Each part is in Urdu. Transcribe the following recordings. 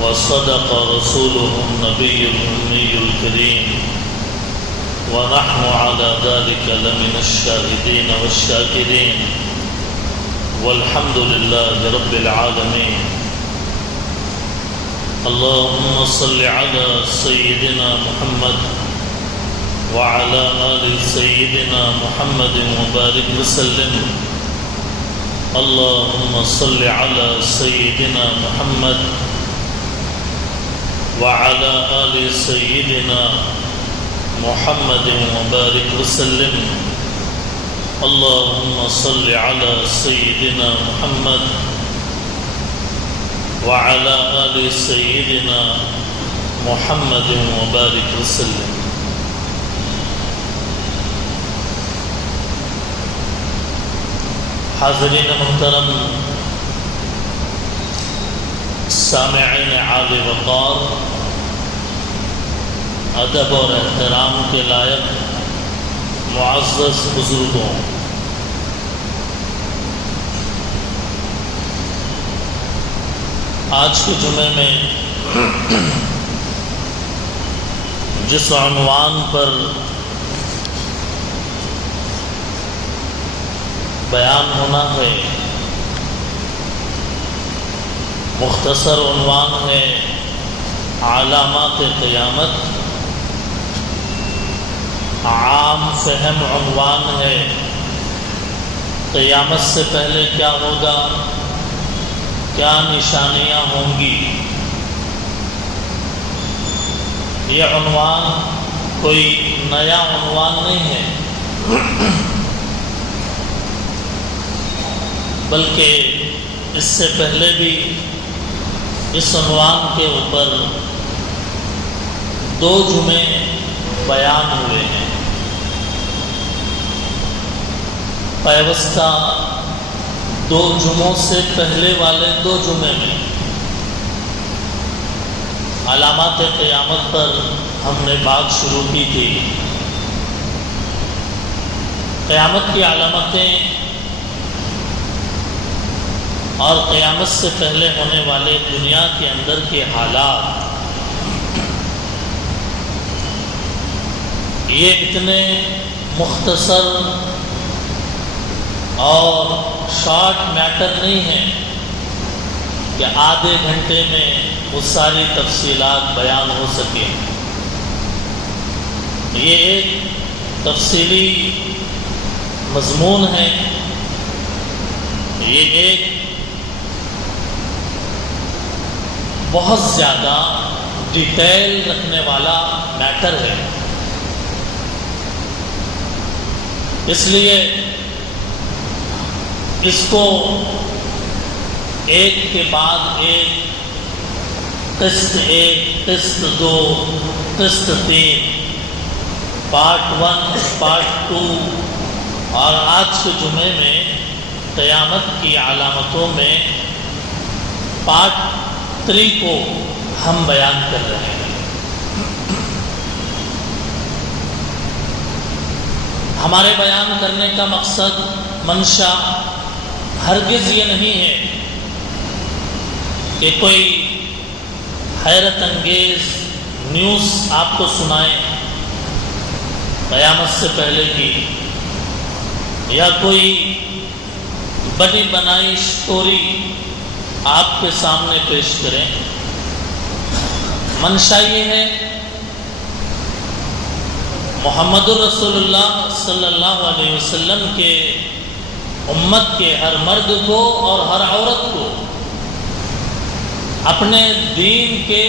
وصدق رسوله النبي الأمي الكريم ونحن على ذلك لمن الشاهدين والشاكرين والحمد لله رب العالمين. اللهم صل على سيدنا محمد وعلى آل سيدنا محمد وبارك وسلم. اللهم صل على سيدنا محمد وعلى آل سيدنا محمد وبارك وسلم. اللهم صل على سيدنا محمد وعلى آل سيدنا محمد وبارك وسلم. حاضرین محترم، سامعین عالی وقار، ادب اور احترام کے لائق معزز بزرگوں، آج کے جمعے میں جس عنوان پر بیان ہونا ہے، مختصر عنوان ہے علامات قیامت. عام فہم عنوان ہے قیامت سے پہلے کیا ہوگا، کیا نشانیاں ہوں گی. یہ عنوان کوئی نیا عنوان نہیں ہے، بلکہ اس سے پہلے بھی اس عنوان کے اوپر 2 جمعے بیان ہوئے ہیں. پیوستہ 2 جمعوں سے پہلے والے 2 جمعے میں علامات قیامت پر ہم نے بات شروع کی تھی. قیامت کی علامتیں اور قیامت سے پہلے ہونے والے دنیا کے اندر کے حالات، یہ اتنے مختصر اور شارٹ میٹر نہیں ہیں کہ آدھے گھنٹے میں وہ ساری تفصیلات بیان ہو سکیں. یہ ایک تفصیلی مضمون ہے، یہ ایک بہت زیادہ ڈیٹیل رکھنے والا میٹر ہے. اس لیے اس کو ایک کے بعد ایک، قسط 1، قسط 2، قسط 3، پارٹ 1، پارٹ 2، اور آج کے جمعے میں قیامت کی علامتوں میں پارٹ 3 کو ہم بیان کر رہے ہیں. ہمارے بیان کرنے کا مقصد، منشا ہرگز یہ نہیں ہے کہ کوئی حیرت انگیز نیوز آپ کو سنائیں قیامت سے پہلے کی، یا کوئی بنی بنائی سٹوری آپ کے سامنے پیش کریں. منشا یہ ہے محمد الرسول اللہ صلی اللہ علیہ وسلم کے امت کے ہر مرد کو اور ہر عورت کو اپنے دین کے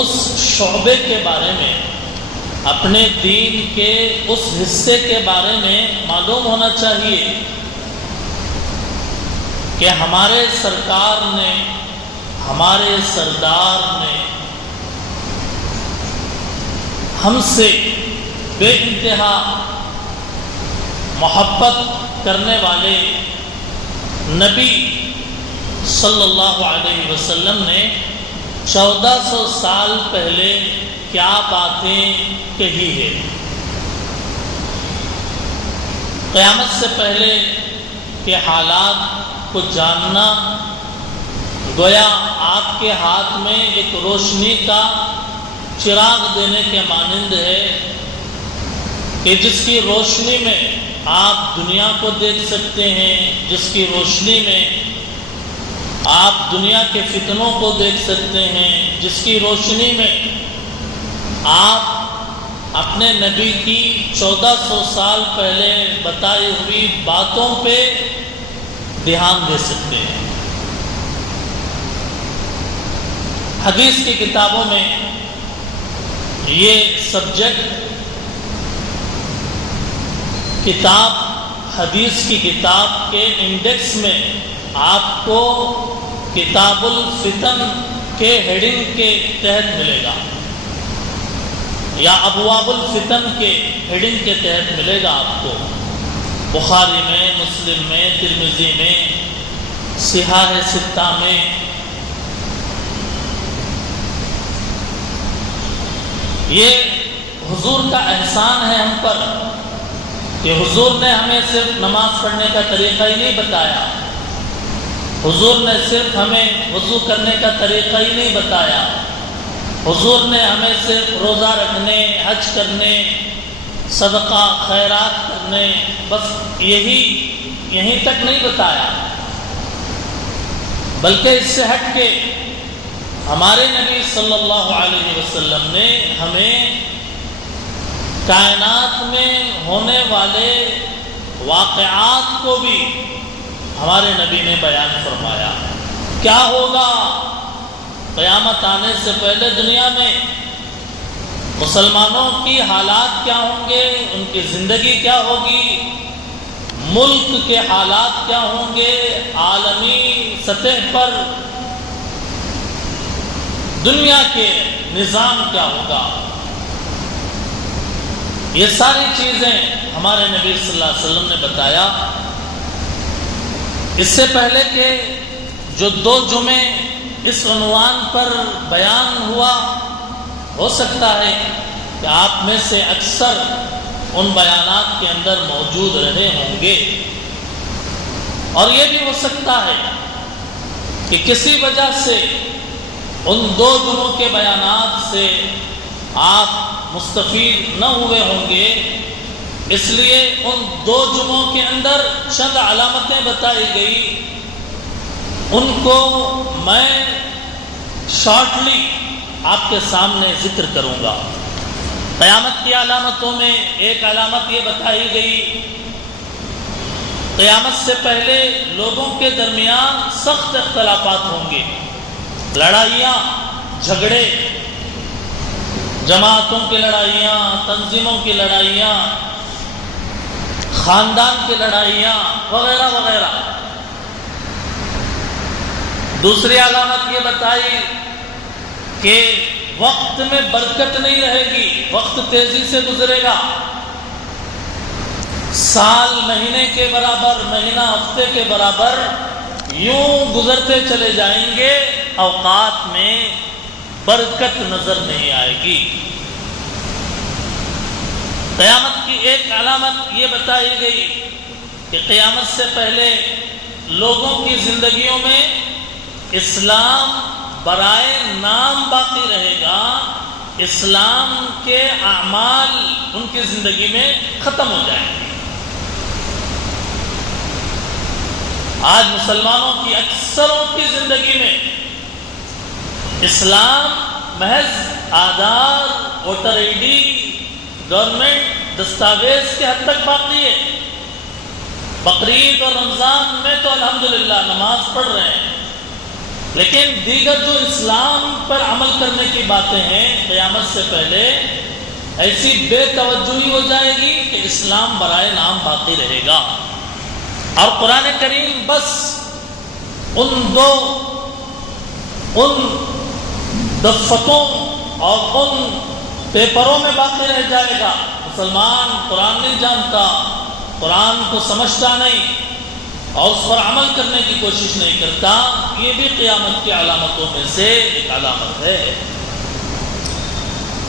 اس شعبے کے بارے میں، اپنے دین کے اس حصے کے بارے میں معلوم ہونا چاہیے کہ ہمارے سرکار نے، ہمارے سردار نے ہم سے بے انتہا محبت کرنے والے نبی صلی اللہ علیہ وسلم نے 1400 سال پہلے کیا باتیں کہی ہے. قیامت سے پہلے کے حالات کو جاننا گویا آپ کے ہاتھ میں ایک روشنی کا چراغ دینے کے مانند ہے کہ جس کی روشنی میں آپ دنیا کو دیکھ سکتے ہیں، جس کی روشنی میں آپ دنیا کے فتنوں کو دیکھ سکتے ہیں، جس کی روشنی میں آپ اپنے نبی کی 1400 سال پہلے بتائی ہوئی باتوں پہ دھیان دے سکتے ہیں۔ حدیث کی کتابوں میں یہ سبجیکٹ کتاب حدیث کی کتاب کے انڈیکس میں آپ کو کتاب الفتن کے ہیڈنگ کے تحت ملے گا، یا ابواب الفتن کے ہیڈنگ کے تحت ملے گا آپ کو۔ بخاری میں، مسلم میں، ترمذی میں، صحاح ستہ میں۔ یہ حضور کا احسان ہے ہم پر کہ حضور نے ہمیں صرف نماز پڑھنے کا طریقہ ہی نہیں بتایا، حضور نے صرف ہمیں وضو کرنے کا طریقہ ہی نہیں بتایا، حضور نے ہمیں صرف روزہ رکھنے، حج کرنے، صدقہ خیرات کرنے، بس یہیں تک نہیں بتایا، بلکہ اس سے ہٹ کے ہمارے نبی صلی اللہ علیہ وسلم نے ہمیں کائنات میں ہونے والے واقعات کو بھی ہمارے نبی نے بیان فرمایا۔ کیا ہوگا قیامت آنے سے پہلے دنیا میں، مسلمانوں کی حالات کیا ہوں گے، ان کی زندگی کیا ہوگی، ملک کے حالات کیا ہوں گے، عالمی سطح پر دنیا کے نظام کیا ہوگا، یہ ساری چیزیں ہمارے نبی صلی اللہ علیہ وسلم نے بتایا۔ اس سے پہلے کہ جو 2 جمعے اس عنوان پر بیان ہوا، ہو سکتا ہے کہ آپ میں سے اکثر ان بیانات کے اندر موجود رہے ہوں گے، اور یہ بھی ہو سکتا ہے کہ کسی وجہ سے ان 2 جمعوں کے بیانات سے آپ مستفید نہ ہوئے ہوں گے، اس لیے ان 2 جمعوں کے اندر چند علامتیں بتائی گئی، ان کو میں شارٹلی آپ کے سامنے ذکر کروں گا۔ قیامت کی علامتوں میں ایک علامت یہ بتائی گئی، قیامت سے پہلے لوگوں کے درمیان سخت اختلافات ہوں گے، لڑائیاں، جھگڑے، جماعتوں کی لڑائیاں، تنظیموں کی لڑائیاں، خاندان کی لڑائیاں وغیرہ وغیرہ۔ دوسری علامت یہ بتائی کہ وقت میں برکت نہیں رہے گی، وقت تیزی سے گزرے گا، سال مہینے کے برابر، مہینہ ہفتے کے برابر یوں گزرتے چلے جائیں گے، اوقات میں برکت نظر نہیں آئے گی۔ قیامت کی ایک علامت یہ بتائی گئی کہ قیامت سے پہلے لوگوں کی زندگیوں میں اسلام برائے نام باقی رہے گا، اسلام کے اعمال ان کی زندگی میں ختم ہو جائیں گے۔ آج مسلمانوں کی اکثروں کی زندگی میں اسلام محض Aadhaar, voter I D, government دستاویز کے حد تک باقی ہے۔ بقرعید اور رمضان میں تو الحمدللہ نماز پڑھ رہے ہیں، لیکن دیگر جو اسلام پر عمل کرنے کی باتیں ہیں، قیامت سے پہلے ایسی بے توجہی ہو جائے گی کہ اسلام برائے نام باقی رہے گا۔ اور قرآن کریم بس ان دفتوں اور ان پیپروں میں باقی رہ جائے گا۔ مسلمان قرآن نہیں جانتا، قرآن کو سمجھتا نہیں اور اس پر عمل کرنے کی کوشش نہیں کرتا، یہ بھی قیامت کی علامتوں میں سے ایک علامت ہے۔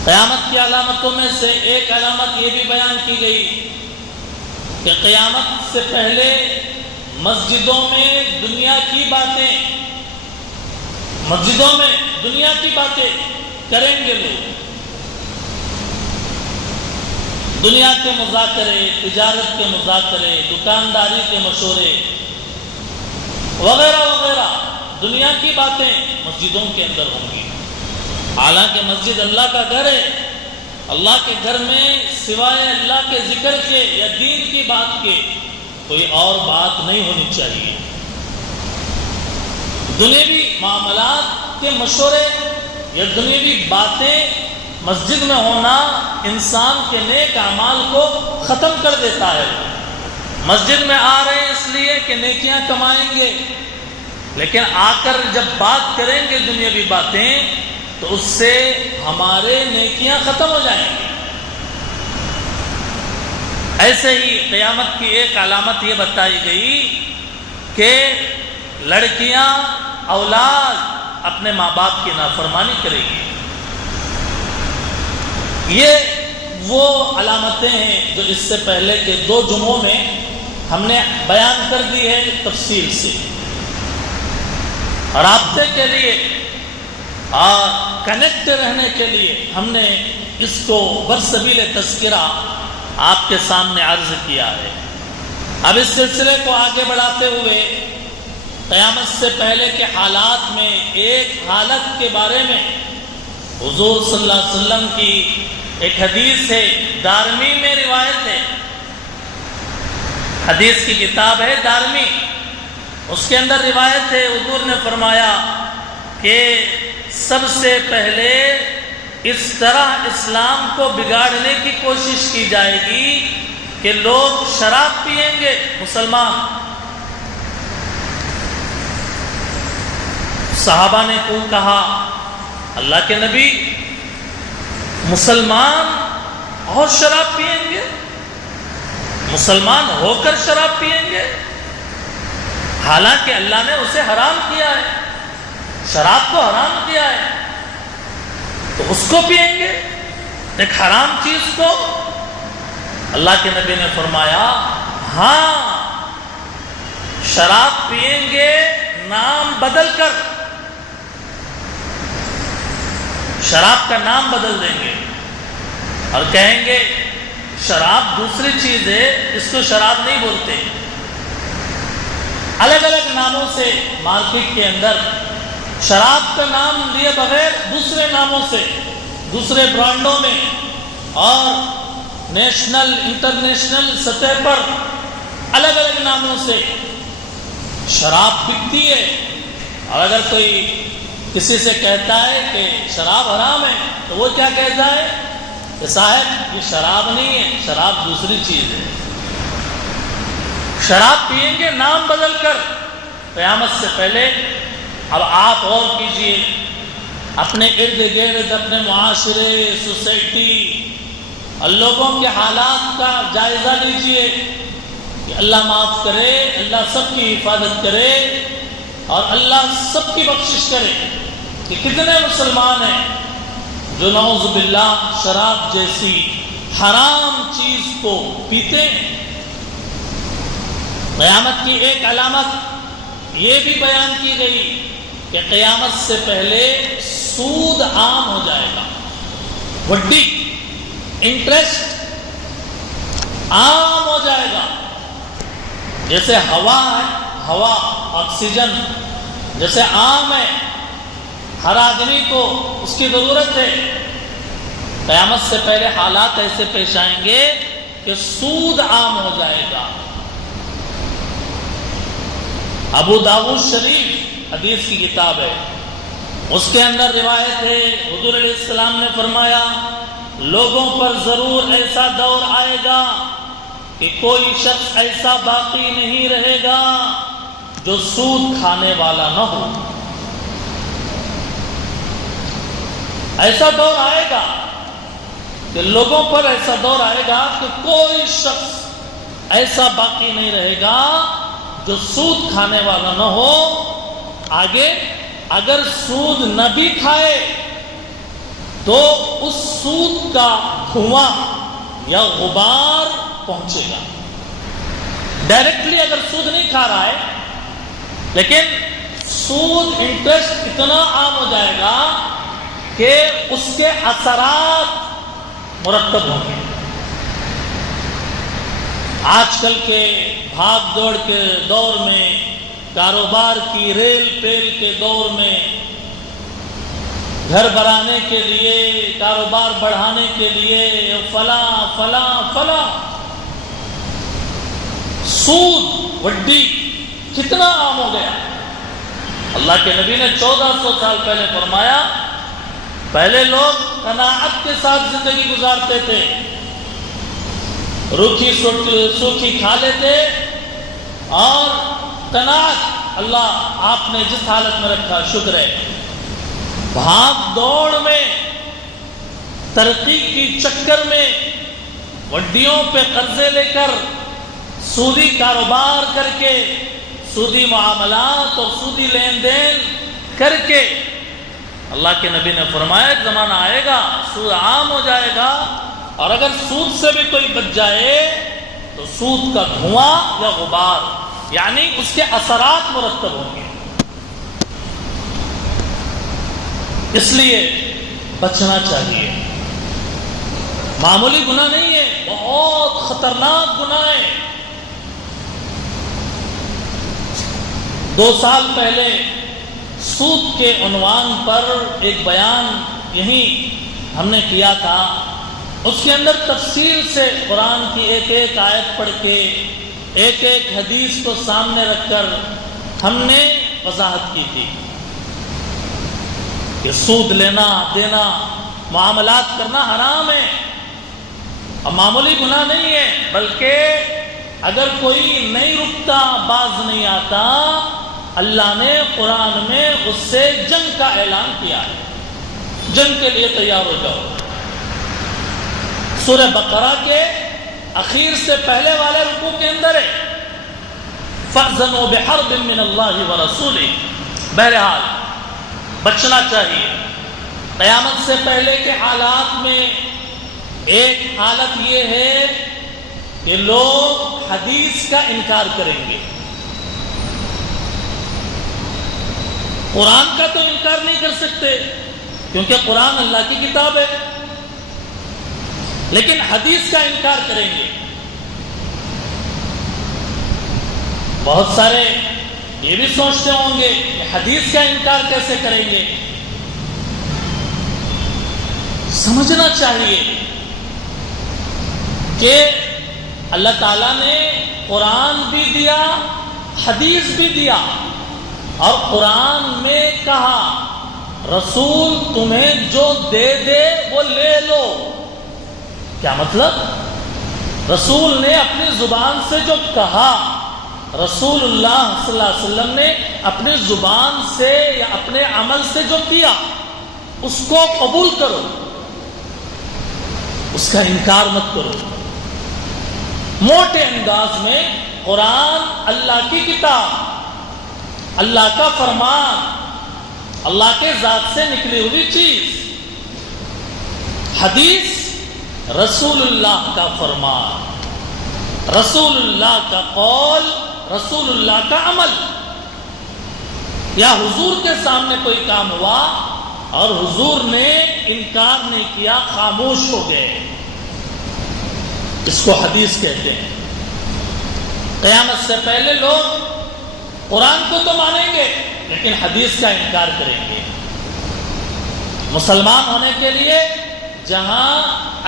قیامت کی علامتوں میں سے ایک علامت یہ بھی بیان کی گئی کہ قیامت سے پہلے مسجدوں میں دنیا کی باتیں، مسجدوں میں دنیا کی باتیں کریں گے لوگ، دنیا کے مذاکرے، تجارت کے مذاکرے، دکانداری کے مشورے وغیرہ وغیرہ دنیا کی باتیں مسجدوں کے اندر ہوں گی۔ حالانکہ مسجد اللہ کا گھر ہے، اللہ کے گھر میں سوائے اللہ کے ذکر کے یا دین کی بات کے کوئی اور بات نہیں ہونی چاہیے۔ دنیوی معاملات کے مشورے یا دنیوی باتیں مسجد میں ہونا انسان کے نیک اعمال کو ختم کر دیتا ہے۔ مسجد میں آ رہے ہیں اس لیے کہ نیکیاں کمائیں گے، لیکن آ کر جب بات کریں گے دنیاوی باتیں تو اس سے ہمارے نیکیاں ختم ہو جائیں گی۔ ایسے ہی قیامت کی ایک علامت یہ بتائی گئی کہ لڑکیاں، اولاد اپنے ماں باپ کی نافرمانی کرے گی۔ یہ وہ علامتیں ہیں جو اس سے پہلے کے 2 جمعوں میں ہم نے بیان کر دی ہے تفصیل سے، رابطے کے لیے اور کنیکٹ رہنے کے لیے ہم نے اس کو برسبیل تذکرہ آپ کے سامنے عرض کیا ہے۔ اب اس سلسلے کو آگے بڑھاتے ہوئے قیامت سے پہلے کے حالات میں ایک حالت کے بارے میں حضور صلی اللہ علیہ وسلم کی ایک حدیث ہے، دارمی میں روایت ہے، حدیث کی کتاب ہے دارمی، اس کے اندر روایت ہے، حضور نے فرمایا کہ سب سے پہلے اس طرح اسلام کو بگاڑنے کی کوشش کی جائے گی کہ لوگ شراب پئیں گے، مسلمان۔ صحابہ نے کہا اللہ کے نبی، مسلمان اور شراب پئیں گے؟ مسلمان ہو کر شراب پئیں گے؟ حالانکہ اللہ نے اسے حرام کیا ہے، شراب کو حرام کیا ہے، تو اس کو پئیں گے ایک حرام چیز کو؟ اللہ کے نبی نے فرمایا ہاں، شراب پئیں گے نام بدل کر، شراب کا نام بدل دیں گے اور کہیں گے شراب دوسری چیز ہے، اس کو شراب نہیں بولتے۔ الگ الگ ناموں سے مارکیٹ کے اندر شراب کا نام لیے بغیر دوسرے ناموں سے، دوسرے برانڈوں میں اور نیشنل انٹرنیشنل سطح پر الگ الگ ناموں سے شراب بکتی ہے۔ اور اگر کوئی کسی سے کہتا ہے کہ شراب حرام ہے تو وہ کیا کہتا ہے کہ صاحب یہ شراب نہیں ہے، شراب دوسری چیز ہے۔ شراب پئیں گے نام بدل کر قیامت سے پہلے۔ اب آپ غور کیجئے، اپنے ارد گرد، اپنے معاشرے، سوسائٹی اور لوگوں کے حالات کا جائزہ لیجئے کہ اللہ معاف کرے، اللہ سب کی حفاظت کرے اور اللہ سب کی بخشش کرے کہ کتنے مسلمان ہیں جو نعوذ باللہ شراب جیسی حرام چیز کو پیتے ہیں۔ قیامت کی ایک علامت یہ بھی بیان کی گئی کہ قیامت سے پہلے سود عام ہو جائے گا، وڈی، انٹرسٹ عام ہو جائے گا۔ جیسے ہوا ہے، ہوا، آکسیجن جیسے عام ہے، ہر آدمی کو اس کی ضرورت ہے، قیامت سے پہلے حالات ایسے پیش آئیں گے کہ سود عام ہو جائے گا۔ ابو داؤد شریف حدیث کی کتاب ہے، اس کے اندر روایت ہے، حضور علیہ السلام نے فرمایا لوگوں پر ضرور ایسا دور آئے گا کہ کوئی شخص ایسا باقی نہیں رہے گا جو سود کھانے والا نہ ہو۔ ایسا دور آئے گا کہ لوگوں پر ایسا دور آئے گا کہ کوئی شخص ایسا باقی نہیں رہے گا جو سود کھانے والا نہ ہو۔ آگے اگر سود نہ بھی کھائے تو اس سود کا دھواں یا غبار پہنچے گا۔ ڈائریکٹلی اگر سود نہیں کھا رہا ہے لیکن سود انٹرسٹ اتنا عام ہو جائے گا کہ اس کے اثرات مرتب ہوں گے۔ آج کل کے بھاگ دوڑ کے دور میں، کاروبار کی ریل پیل کے دور میں، گھر بنانے کے لیے، کاروبار بڑھانے کے لیے فلاں فلاں فلاں، سود وڈی کتنا عام ہو گیا۔ اللہ کے نبی نے 1400 سال پہلے فرمایا، پہلے لوگ قناعت کے ساتھ زندگی گزارتے تھے، روکھی سوکھی کھا لیتے، اور قناعت، اللہ آپ نے جس حالت میں رکھا شکر ہے۔ بھاگ دوڑ میں، ترقی کی چکر میں، وڈیوں پہ قرضے لے کر، سودی کاروبار کر کے، سودی معاملات اور سودی لین دین کر کے، اللہ کے نبی نے فرمایا ایک زمانہ آئے گا سود عام ہو جائے گا، اور اگر سود سے بھی کوئی بچ جائے تو سود کا دھواں یا غبار، یعنی اس کے اثرات مرتب ہوں گے۔ اس لیے بچنا چاہیے، معمولی گناہ نہیں ہے، بہت خطرناک گناہ ہے۔ 2 سال پہلے سود کے عنوان پر ایک بیان یہیں ہم نے کیا تھا، اس کے اندر تفصیل سے قرآن کی ایک ایک آیت پڑھ کے، ایک ایک حدیث کو سامنے رکھ کر ہم نے وضاحت کی تھی کہ سود لینا دینا، معاملات کرنا حرام ہے، اور معمولی گناہ نہیں ہے، بلکہ اگر کوئی نہیں رکتا، باز نہیں آتا، اللہ نے قرآن میں اس سے جنگ کا اعلان کیا ہے، جنگ کے لیے تیار ہو جاؤ۔ سورہ بقرہ کے اخیر سے پہلے والے رکوع کے اندر ہے فَأْذَنُوا بِحَرْبٍ مِّنَ اللَّهِ وَرَسُولِهِ۔ بہرحال بچنا چاہیے۔ قیامت سے پہلے کے حالات میں ایک حالت یہ ہے کہ لوگ حدیث کا انکار کریں گے، قرآن کا تو انکار نہیں کر سکتے کیونکہ قرآن اللہ کی کتاب ہے، لیکن حدیث کا انکار کریں گے۔ بہت سارے یہ بھی سوچتے ہوں گے کہ حدیث کا انکار کیسے کریں گے۔ سمجھنا چاہیے کہ اللہ تعالیٰ نے قرآن بھی دیا، حدیث بھی دیا، اور قرآن میں کہا رسول تمہیں جو دے دے وہ لے لو۔ کیا مطلب؟ رسول نے اپنی زبان سے جو کہا، رسول اللہ صلی اللہ علیہ وسلم نے اپنی زبان سے یا اپنے عمل سے جو کیا اس کو قبول کرو، اس کا انکار مت کرو۔ موٹے انداز میں قرآن اللہ کی کتاب، اللہ کا فرمان، اللہ کے ذات سے نکلی ہوئی چیز، حدیث رسول اللہ کا فرمان، رسول اللہ کا قول، رسول اللہ کا عمل۔ یا حضور کے سامنے کوئی کام ہوا اور حضور نے انکار نہیں کیا، خاموش ہو گئے، اس کو حدیث کہتے ہیں۔ قیامت سے پہلے لوگ قرآن کو تو مانیں گے لیکن حدیث کا انکار کریں گے۔ مسلمان ہونے کے لیے جہاں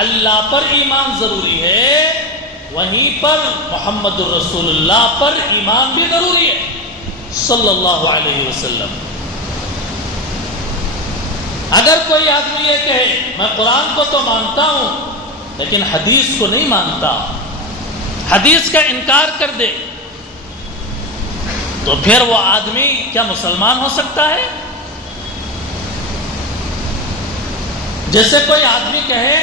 اللہ پر ایمان ضروری ہے وہیں پر محمد الرسول اللہ پر ایمان بھی ضروری ہے صلی اللہ علیہ وسلم۔ اگر کوئی آدمی یہ کہے میں قرآن کو تو مانتا ہوں لیکن حدیث کو نہیں مانتا، حدیث کا انکار کر دے، تو پھر وہ آدمی کیا مسلمان ہو سکتا ہے؟ جیسے کوئی آدمی کہے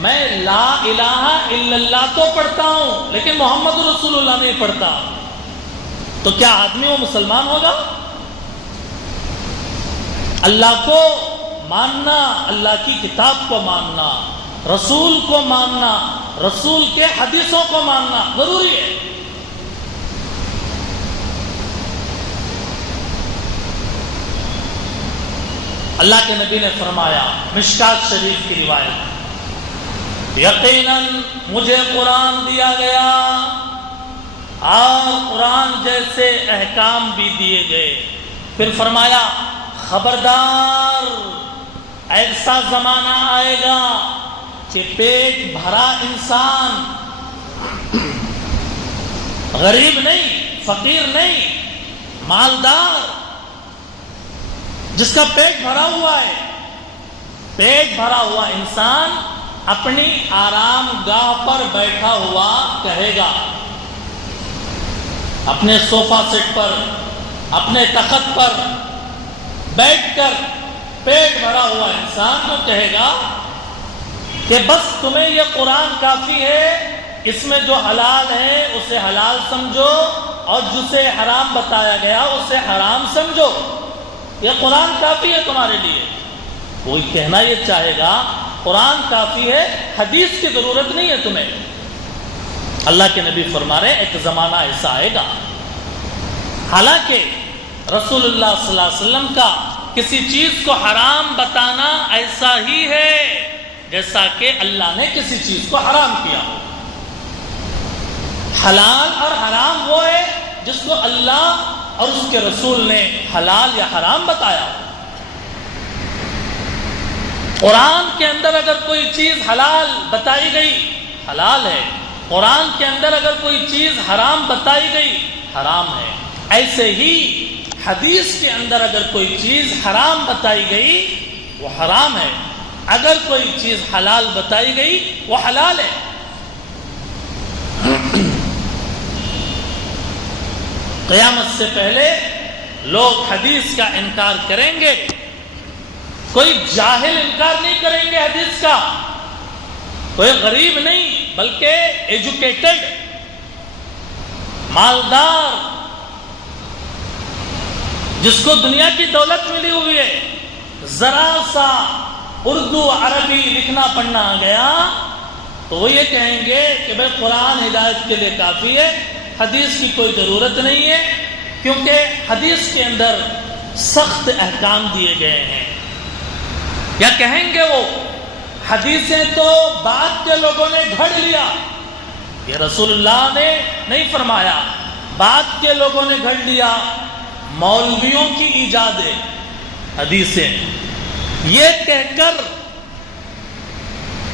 میں لا الہ الا اللہ تو پڑھتا ہوں لیکن محمد رسول اللہ نہیں پڑھتا، تو کیا آدمی وہ مسلمان ہوگا؟ اللہ کو ماننا، اللہ کی کتاب کو ماننا، رسول کو ماننا، رسول کے حدیثوں کو ماننا ضروری ہے۔ اللہ کے نبی نے فرمایا، مشکات شریف کی روایت، یقیناً مجھے قرآن دیا گیا اور قرآن جیسے احکام بھی دیے گئے. پھر فرمایا خبردار، ایسا زمانہ آئے گا کہ پیٹ بھرا انسان، غریب نہیں، فقیر نہیں، مالدار، جس کا پیٹ بھرا ہوا ہے، پیٹ بھرا ہوا انسان اپنی آرام گاہ پر بیٹھا ہوا کہے گا، اپنے صوفہ سیٹ پر، اپنے تخت پر بیٹھ کر پیٹ بھرا ہوا انسان کو کہے گا کہ بس تمہیں یہ قرآن کافی ہے، اس میں جو حلال ہے اسے حلال سمجھو اور جسے حرام بتایا گیا اسے حرام سمجھو، یہ قرآن کافی ہے تمہارے لیے. کوئی کہنا یہ چاہے گا قرآن کافی ہے، حدیث کی ضرورت نہیں ہے تمہیں. اللہ کے نبی فرما رہے ایک زمانہ ایسا آئے گا، حالانکہ رسول اللہ صلی اللہ علیہ وسلم کا کسی چیز کو حرام بتانا ایسا ہی ہے جیسا کہ اللہ نے کسی چیز کو حرام کیا ہو. حلال اور حرام وہ ہے جس کو اللہ اور اس کے رسول نے حلال یا حرام بتایا ہو. قرآن کے اندر اگر کوئی چیز حلال بتائی گئی حلال ہے، قرآن کے اندر اگر کوئی چیز حرام بتائی گئی حرام ہے. ایسے ہی حدیث کے اندر اگر کوئی چیز حرام بتائی گئی وہ حرام ہے، اگر کوئی چیز حلال بتائی گئی وہ حلال ہے. قیامت سے پہلے لوگ حدیث کا انکار کریں گے. کوئی جاہل انکار نہیں کریں گے حدیث کا، کوئی غریب نہیں بلکہ ایجوکیٹڈ، مالدار، جس کو دنیا کی دولت ملی ہوئی ہے، ذرا سا اردو عربی لکھنا پڑھنا آ گیا تو وہ یہ کہیں گے کہ بھائی قرآن ہدایت کے لیے کافی ہے، حدیث کی کوئی ضرورت نہیں ہے، کیونکہ حدیث کے اندر سخت احکام دیے گئے ہیں. یا کہیں گے وہ حدیثیں تو بعد کے لوگوں نے گھڑ لیا، یہ رسول اللہ نے نہیں فرمایا، بعد کے لوگوں نے گھڑ لیا، مولویوں کی ایجاد ہے حدیثیں، یہ کہہ کر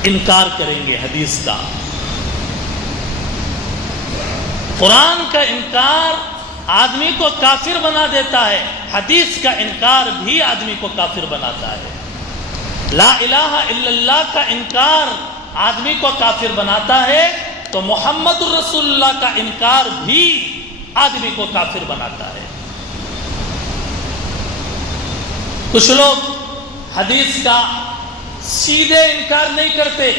انکار کریں گے حدیث کا. قرآن کا انکار آدمی کو کافر بنا دیتا ہے، حدیث کا انکار بھی آدمی کو کافر بناتا ہے. لا الہ الا اللہ کا انکار آدمی کو کافر بناتا ہے تو محمد الرسول اللہ کا انکار بھی آدمی کو کافر بناتا ہے. کچھ لوگ حدیث کا سیدھے انکار نہیں کرتے،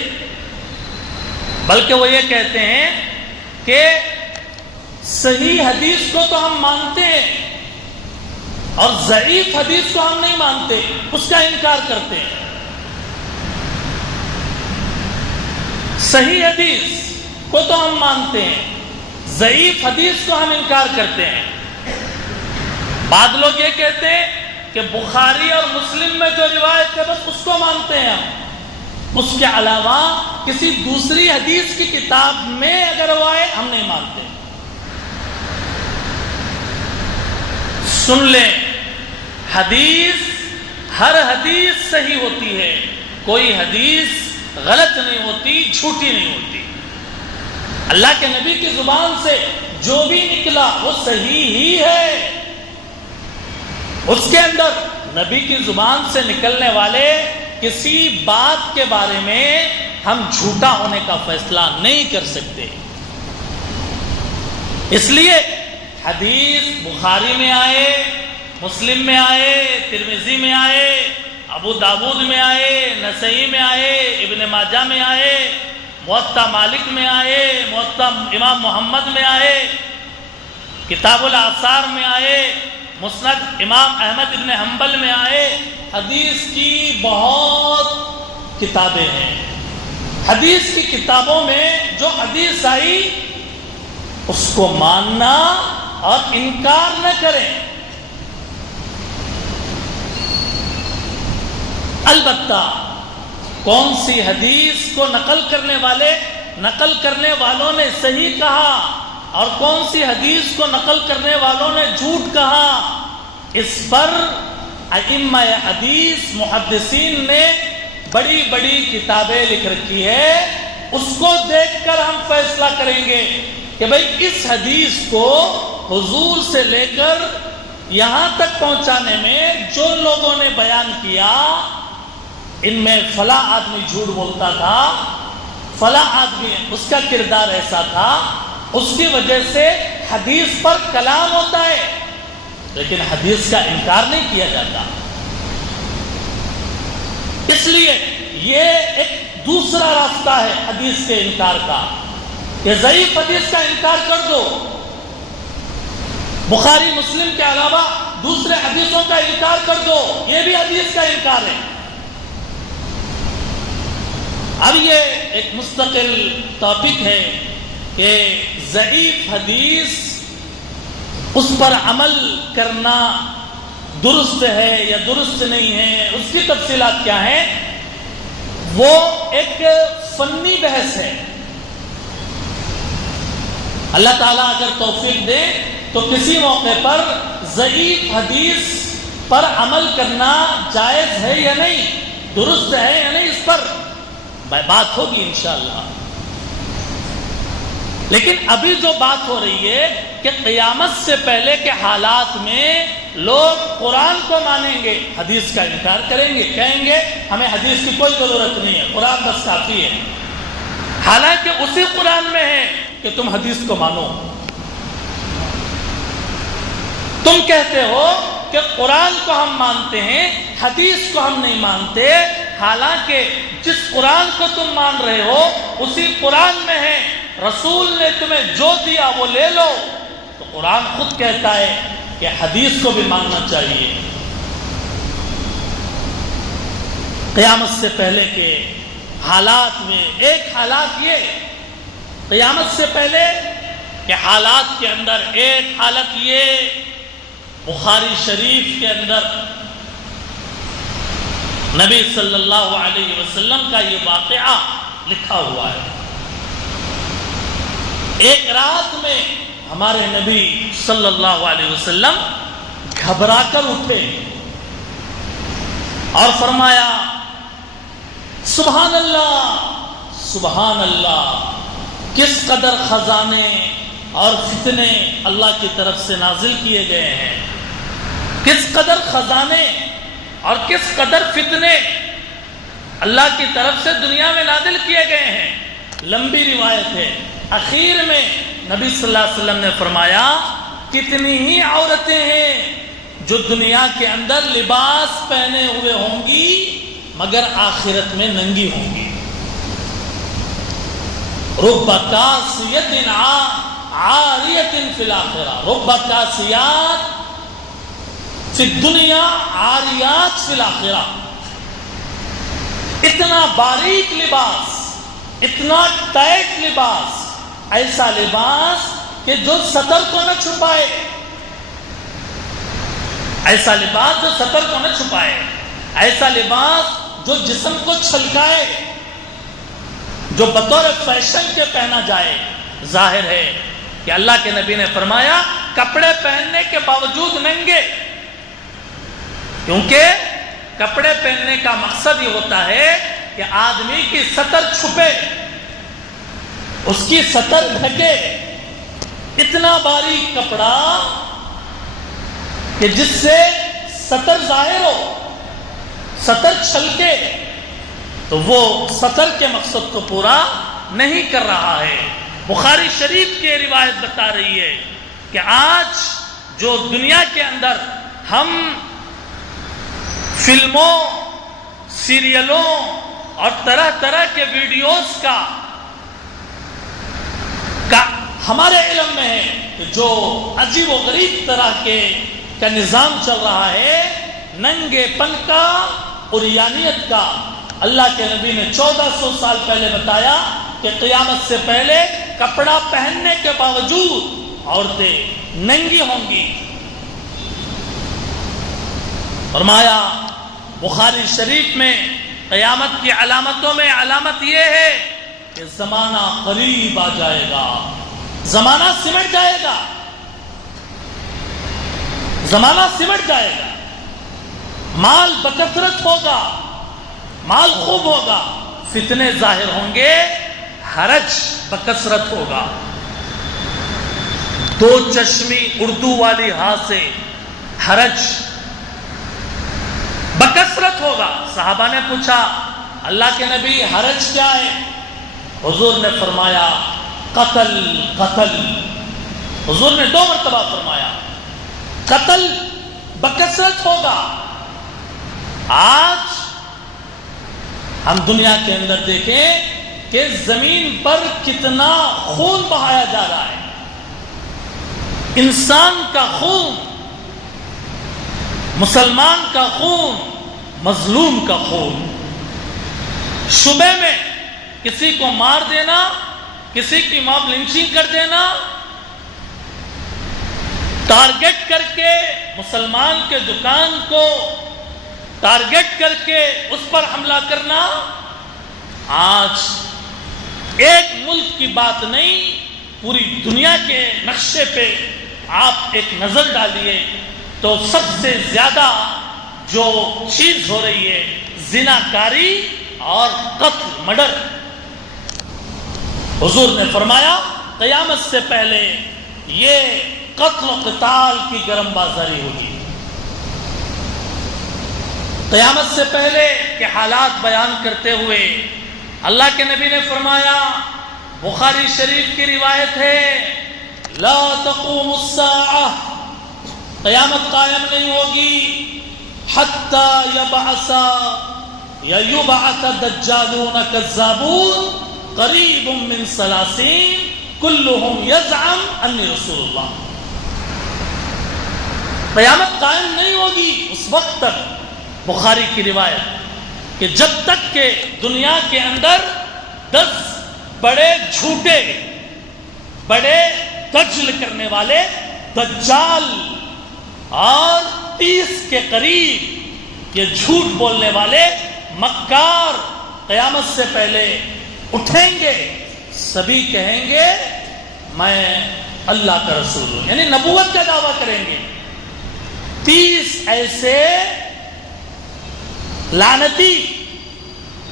بلکہ وہ یہ کہتے ہیں کہ صحیح حدیث کو تو ہم مانتے ہیں اور ضعیف حدیث کو ہم نہیں مانتے، اس کا انکار کرتے ہیں. صحیح حدیث کو تو ہم مانتے ہیں، ضعیف حدیث کو ہم انکار کرتے ہیں. بعض لوگ یہ کہتے ہیں کہ بخاری اور مسلم میں جو روایت ہے بس اس کو مانتے ہیں ہم، اس کے علاوہ کسی دوسری حدیث کی کتاب میں اگر وہ آئے ہم نہیں مانتے. سن لیں، حدیث ہر حدیث صحیح ہوتی ہے، کوئی حدیث غلط نہیں ہوتی، جھوٹی نہیں ہوتی. اللہ کے نبی کی زبان سے جو بھی نکلا وہ صحیح ہی ہے. اس کے اندر نبی کی زبان سے نکلنے والے کسی بات کے بارے میں ہم جھوٹا ہونے کا فیصلہ نہیں کر سکتے. اس لیے حدیث بخاری میں آئے، مسلم میں آئے، ترمذی میں آئے، ابو داود میں آئے، نسائی میں آئے، ابن ماجہ میں آئے، موطا مالک میں آئے، موطا امام محمد میں آئے، کتاب الاثار میں آئے، مسند امام احمد ابن حنبل میں آئے. حدیث کی بہت کتابیں ہیں. حدیث کی کتابوں میں جو حدیث آئی اس کو ماننا اور انکار نہ کریں. البتہ کون سی حدیث کو نقل کرنے والوں نے صحیح کہا اور کون سی حدیث کو نقل کرنے والوں نے جھوٹ کہا، اس پر ائمہ حدیث محدثین نے بڑی بڑی کتابیں لکھ رکھی ہے. اس کو دیکھ کر ہم فیصلہ کریں گے کہ بھئی اس حدیث کو حضور سے لے کر یہاں تک پہنچانے میں جو لوگوں نے بیان کیا، ان میں فلاں آدمی جھوٹ بولتا تھا، فلاں آدمی اس کا کردار ایسا تھا، اس کی وجہ سے حدیث پر کلام ہوتا ہے، لیکن حدیث کا انکار نہیں کیا جاتا. اس لیے یہ ایک دوسرا راستہ ہے حدیث کے انکار کا کہ ضعیف حدیث کا انکار کر دو. بخاری مسلم کے علاوہ دوسرے حدیثوں کا انکار کر دو، یہ بھی حدیث کا انکار ہے. اب یہ ایک مستقل ٹاپک ہے کہ ضعیف حدیث اس پر عمل کرنا درست ہے یا درست نہیں ہے، اس کی تفصیلات کیا ہیں، وہ ایک فنی بحث ہے. اللہ تعالیٰ اگر توفیق دے تو کسی موقع پر ضعیف حدیث پر عمل کرنا جائز ہے یا نہیں، درست ہے یا نہیں، اس پر بات ہوگی انشاءاللہ. لیکن ابھی جو بات ہو رہی ہے کہ قیامت سے پہلے کے حالات میں لوگ قرآن کو مانیں گے، حدیث کا انکار کریں گے، کہیں گے ہمیں حدیث کی کوئی ضرورت نہیں ہے، قرآن بس کافی ہے. حالانکہ اسی قرآن میں ہے کہ تم حدیث کو مانو. تم کہتے ہو کہ قرآن کو ہم مانتے ہیں، حدیث کو ہم نہیں مانتے، حالانکہ جس قرآن کو تم مان رہے ہو اسی قرآن میں ہے، رسول نے تمہیں جو دیا وہ لے لو. تو قرآن خود کہتا ہے کہ حدیث کو بھی ماننا چاہیے. قیامت سے پہلے کے حالات میں ایک حالات یہ، قیامت سے پہلے کے حالات کے اندر ایک حالت یہ، بخاری شریف کے اندر نبی صلی اللہ علیہ وسلم کا یہ واقعہ لکھا ہوا ہے. ایک رات میں ہمارے نبی صلی اللہ علیہ وسلم گھبرا کر اٹھے اور فرمایا سبحان اللہ سبحان اللہ، کس قدر خزانے اور فتنے اللہ کی طرف سے نازل کیے گئے ہیں، کس قدر خزانے اور کس قدر فتنے اللہ کی طرف سے دنیا میں نازل کیے گئے ہیں. لمبی روایت ہے. اخیر میں نبی صلی اللہ علیہ وسلم نے فرمایا کتنی ہی عورتیں ہیں جو دنیا کے اندر لباس پہنے ہوئے ہوں گی مگر آخرت میں ننگی ہوں گی. رب کاسیۃ عاریۃ فی الآخرہ، رب کاسیات فی الدنیا عاریات فی الآخرہ. اتنا باریک لباس، اتنا ٹائٹ لباس، ایسا لباس کہ جو سطر کو نہ چھپائے، ایسا لباس جو سطر کو نہ چھپائے، ایسا لباس جو جسم کو چھلکائے، جو بطور فیشن کے پہنا جائے. ظاہر ہے کہ اللہ کے نبی نے فرمایا کپڑے پہننے کے باوجود ننگے، کیونکہ کپڑے پہننے کا مقصد یہ ہوتا ہے کہ آدمی کی سطر چھپے، اس کی سطر ڈھکے. اتنا باریک کپڑا کہ جس سے سطر ظاہر ہو، سطر چھلکے، تو وہ سطر کے مقصد کو پورا نہیں کر رہا ہے. بخاری شریف کی روایت بتا رہی ہے کہ آج جو دنیا کے اندر ہم فلموں، سیریلوں اور طرح طرح کے ویڈیوز کا ہمارے علم میں ہے کہ جو عجیب و غریب طرح کا نظام چل رہا ہے، ننگے پن کا، عریانیت کا. اللہ کے نبی نے 1400 سال پہلے بتایا کہ قیامت سے پہلے کپڑا پہننے کے باوجود عورتیں ننگی ہوں گی. فرمایا بخاری شریف میں قیامت کی علامتوں میں علامت یہ ہے کہ زمانہ قریب آ جائے گا، زمانہ سمٹ جائے گا، زمانہ سمٹ جائے گا، مال بکثرت ہوگا، مال خوب ہوگا، فتنے ظاہر ہوں گے، حرج بکثرت ہوگا، دو چشمی اردو والی ہاں سے حرج بکثرت ہوگا۔ صحابہ نے پوچھا اللہ کے نبی حرج کیا ہے؟ حضور نے فرمایا قتل قتل۔ حضور نے 2 مرتبہ فرمایا قتل بکثرت ہوگا۔ آج ہم دنیا کے اندر دیکھیں کہ زمین پر کتنا خون بہایا جا رہا ہے، انسان کا خون، مسلمان کا خون، مظلوم کا خون، شبے میں کسی کو مار دینا، کسی کی موب لنچنگ کر دینا، ٹارگٹ کر کے مسلمان کے دکان کو ٹارگٹ کر کے اس پر حملہ کرنا، آج ایک ملک کی بات نہیں، پوری دنیا کے نقشے پہ آپ ایک نظر ڈالیے تو سب سے زیادہ جو چیز ہو رہی ہے زناکاری اور قتل، مرڈر۔ حضور نے فرمایا قیامت سے پہلے یہ قتل و قتال کی گرم بازاری ہوگی۔ قیامت سے پہلے کے حالات بیان کرتے ہوئے اللہ کے نبی نے فرمایا، بخاری شریف کی روایت ہے، لا تقوم الساعہ، قیامت قائم نہیں ہوگی حتی یبعث دجالون کذابون قریب من 30 کلہم یزعم انی رسول اللہ۔ قیامت قائم نہیں ہوگی اس وقت تک، بخاری کی روایت، کہ جب تک کہ دنیا کے اندر 10 بڑے جھوٹے، بڑے دجل کرنے والے دجال اور 30 کے قریب یہ جھوٹ بولنے والے مکار قیامت سے پہلے اٹھیں گے، سبھی کہیں گے میں اللہ کا رسول ہوں، یعنی نبوت کا دعویٰ کریں گے۔ 30 ایسے لعنتی،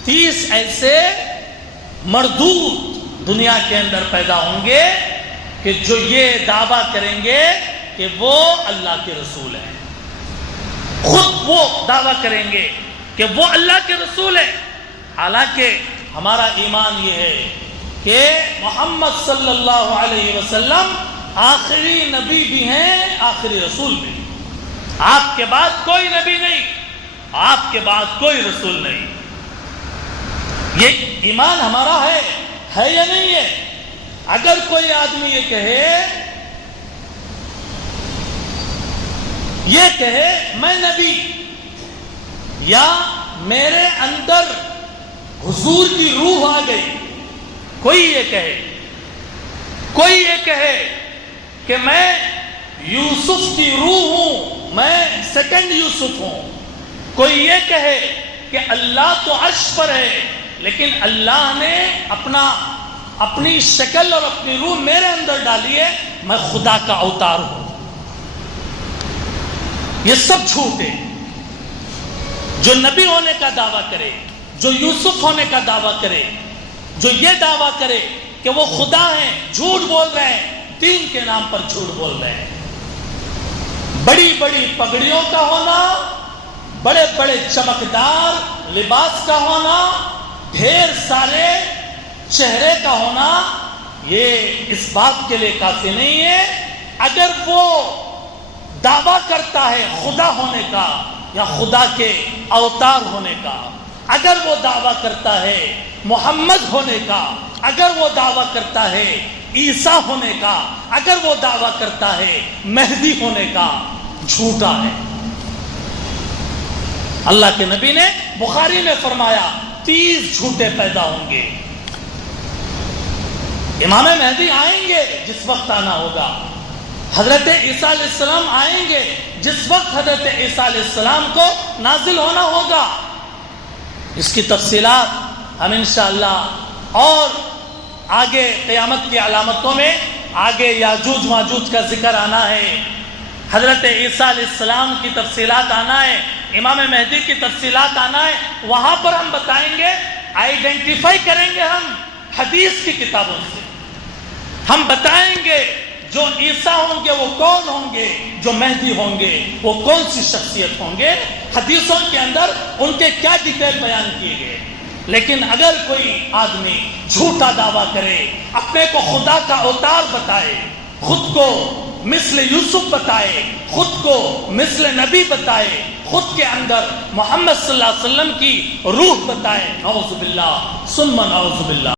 30 ایسے مردود دنیا کے اندر پیدا ہوں گے کہ جو یہ دعویٰ کریں گے کہ وہ اللہ کے رسول ہیں، خود وہ دعویٰ کریں گے کہ وہ اللہ کے رسول ہیں، حالانکہ ہمارا ایمان یہ ہے کہ محمد صلی اللہ علیہ وسلم آخری نبی بھی ہیں، آخری رسول بھی، آپ کے بعد کوئی نبی نہیں، آپ کے بعد کوئی رسول نہیں۔ یہ ایمان ہمارا ہے یا نہیں ہے؟ اگر کوئی آدمی یہ کہے میں نبی، یا میرے اندر حضور کی روح آ گئی، کوئی یہ کہے کہ میں یوسف کی روح ہوں، میں سیکنڈ یوسف ہوں، کوئی یہ کہے کہ اللہ تو عرش پر ہے لیکن اللہ نے اپنی شکل اور اپنی روح میرے اندر ڈالی ہے، میں خدا کا اوتار ہوں، یہ سب جھوٹ ہے۔ جو نبی ہونے کا دعویٰ کرے، جو یوسف ہونے کا دعویٰ کرے، جو یہ دعویٰ کرے کہ وہ خدا ہیں، جھوٹ بول رہے ہیں، دین کے نام پر جھوٹ بول رہے ہیں۔ بڑی بڑی پگڑیوں کا ہونا، بڑے بڑے چمکدار لباس کا ہونا، ڈھیر سارے چہرے کا ہونا، یہ اس بات کے لیے کافی نہیں ہے۔ اگر وہ دعویٰ کرتا ہے خدا ہونے کا یا خدا کے اوتار ہونے کا، اگر وہ دعویٰ کرتا ہے محمد ہونے کا، اگر وہ دعویٰ کرتا ہے عیسیٰ ہونے کا، اگر وہ دعویٰ کرتا ہے مہدی ہونے کا، جھوٹا ہے۔ اللہ کے نبی نے بخاری میں فرمایا 30 جھوٹے پیدا ہوں گے، امام مہدی آئیں گے جس وقت آنا ہوگا، حضرت عیسیٰ علیہ السلام آئیں گے جس وقت حضرت عیسیٰ علیہ السلام کو نازل ہونا ہوگا. اس کی تفصیلات ہم انشاءاللہ اور آگے قیامت کی علامتوں میں آگے یاجوج ماجوج کا ذکر آنا ہے، حضرت عیسیٰ علیہ السلام کی تفصیلات آنا ہے، امام مہدی کی تفصیلات آنا ہے. وہاں پر ہم بتائیں گے، آئیڈینٹیفائی کریں گے ہم حدیث کی کتابوں سے. ہم بتائیں گے جو عیسیٰ ہوں گے وہ کون ہوں گے، جو مہدی ہوں گے وہ کون سی شخصیت ہوں گے، حدیثوں کے اندر ان کے کیا ڈیٹیل بیان کیے گئے. لیکن اگر کوئی آدمی جھوٹا دعویٰ کرے، اپنے کو خدا کا اوتار بتائے، خود کو مثل یوسف بتائے، خود کو مثل نبی بتائے، خود کے اندر محمد صلی اللہ علیہ وسلم کی روح بتائے، نعوذ باللہ ثم نعوذ باللہ.